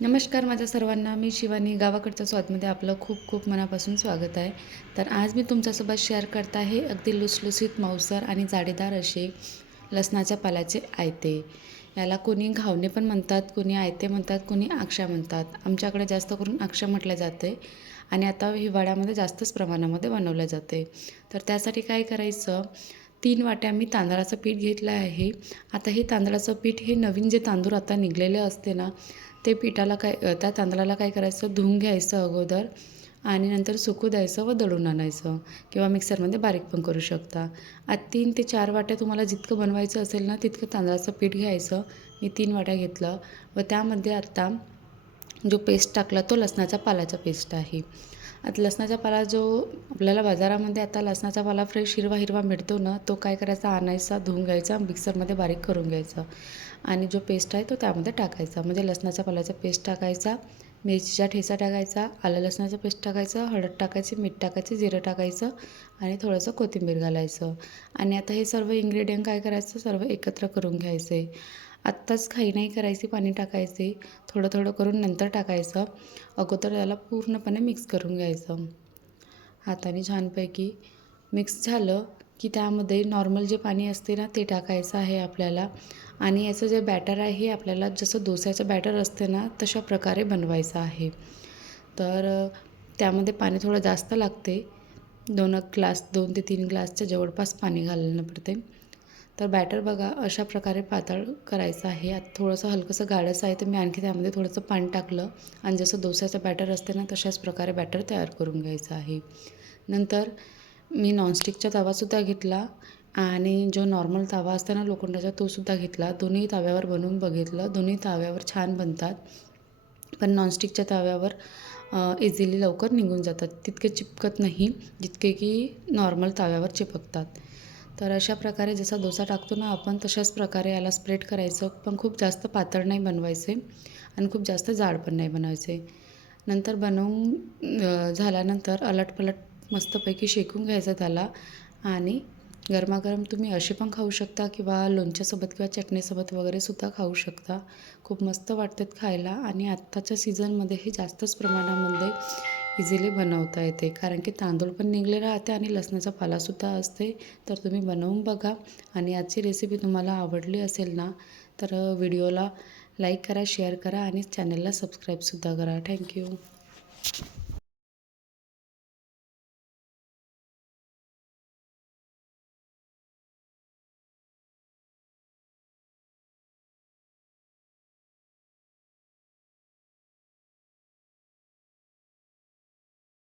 नमस्कार माझ्या सर्वांना. मी शिवानी. गावाकडच्या स्वादमध्ये आपलं खूप खूप मनापासून स्वागत आहे. तर आज मी तुमच्यासोबत शेअर करत आहे अगदी लुसलुसीत मौसर आणि जाडीदार असे लसणाच्या पाल्याचे आयते. याला कोणी घावणे पण म्हणतात कोणी आयते म्हणतात कोणी आक्षा म्हणतात. आमच्याकडे जास्त करून आक्षा म्हटलं जाते आणि आता हिवाळ्यामध्ये जास्तच प्रमाणामध्ये बनवलं जाते. तर त्यासाठी काय करायचं? तीन वाट्या मी तांदळाचं पीठ घेतलं आहे. आता हे तांदळाचं पीठ हे नवीन जे तांदूळ आता निघलेले असते ना ते पिठाला काय त्या तांदळाला काय करायचं? धुवून घ्यायचं अगोदर आणि नंतर सुकू द्यायचं व दळून आणायचं किंवा मिक्सरमध्ये बारीक पण करू शकता. आता तीन ते चार वाट्या तुम्हाला जितकं बनवायचं असेल ना तितकं तांदळाचं पीठ घ्यायचं. मी तीन वाट्या घेतलं व त्यामध्ये आत्ता जो पेस्ट टाकला तो लसणाचा पालाचा पेस्ट आहे. आता लसणाचा पाला जो आपल्याला बाजारामध्ये आता लसणाचा पाला फ्रेश हिरवा हिरवा मिळतो ना तो काय करायचा? आणायचा धुवून घ्यायचा मिक्सरमध्ये बारीक करून घ्यायचा. आणि जो पेस्ट आहे तो त्यामध्ये टाकायचा. म्हणजे लसणाचा पाल्याचा पेस्ट टाकायचा मिरचीचा ठेचा टाकायचा आलं लसणाचा पेस्ट टाकायचं हळद टाकायची मीठ टाकायचं जिरं टाकायचं आणि थोडंसं कोथिंबीर घालायचं. आणि आता हे सर्व इन्ग्रेडियंट काय करायचं? सर्व एकत्र करून घ्यायचे. आत्ताच खाई नाही करायची पाणी टाकायचे थोडं थोडं करून नंतर टाकायचं. अगोदर त्याला पूर्णपणे मिक्स करून घ्यायचं. हाताने छानपैकी मिक्स झालं की त्यामध्ये नॉर्मल जे पाणी असते ना ते टाकायचं आहे आपल्याला. आणि याचं जे बॅटर आहे हे आपल्याला जसं डोस्याचं बॅटर असते ना तशा प्रकारे बनवायचं आहे. तर त्यामध्ये पाणी थोडं जास्त लागते. दोन ग्लास दोन ते तीन ग्लासच्या जवळपास पाणी घालणं पडते. तर बॅटर बघा अशा प्रकारे पातळ करायचं आहे. आता थोडंसं हलकंसं गाढंसं आहे तर मी आणखी त्यामध्ये थोडंसं पाणी टाकलं. आणि जसं डोस्याचं बॅटर असते ना तशाच प्रकारे बॅटर तयार करून घ्यायचं आहे. नंतर मी नॉनस्टिकचा तवासुद्धा घेतला आणि जो नॉर्मल तवा असतो ना लोखंडाचा तोसुद्धा घेतला. दोन्ही तव्यावर बनवून बघितलं. दोन्ही तव्यावर छान बनतात. पण नॉनस्टिकच्या तव्यावर इझिली लवकर निघून जातात. तितके चिपकत नाही जितके की नॉर्मल तव्यावर चिपकतात. तर अशा प्रकारे जसा डोसा टाकतो ना आपण तशाच प्रकारे याला स्प्रेड करायचं. पण खूप जास्त पातळ नाही बनवायचे आणि खूप जास्त जाड पण नाही बनवायचे. नंतर बनवून झाल्यानंतर अलटपलट मस्तपैकी शेकून घ्यायचं त्याला. आणि गरमागरम तुम्ही असे पण खाऊ शकता किंवा लोणच्यासोबत किंवा चटणीसोबत वगैरे सुद्धा खाऊ शकता. खूप मस्त वाटतात खायला. आणि आत्ताच्या सीझनमध्ये हे जास्तच प्रमाणामध्ये इझिली बनवता येते. कारण की तांदूळ पण निघले राहते आणि लसणाचा पालासुद्धा असते. तर तुम्ही बनवून बघा. आणि आजची रेसिपी तुम्हाला आवडली असेल ना तर व्हिडिओला लाईक करा शेअर करा आणि चॅनलला सबस्क्राईबसुद्धा करा. थँक्यू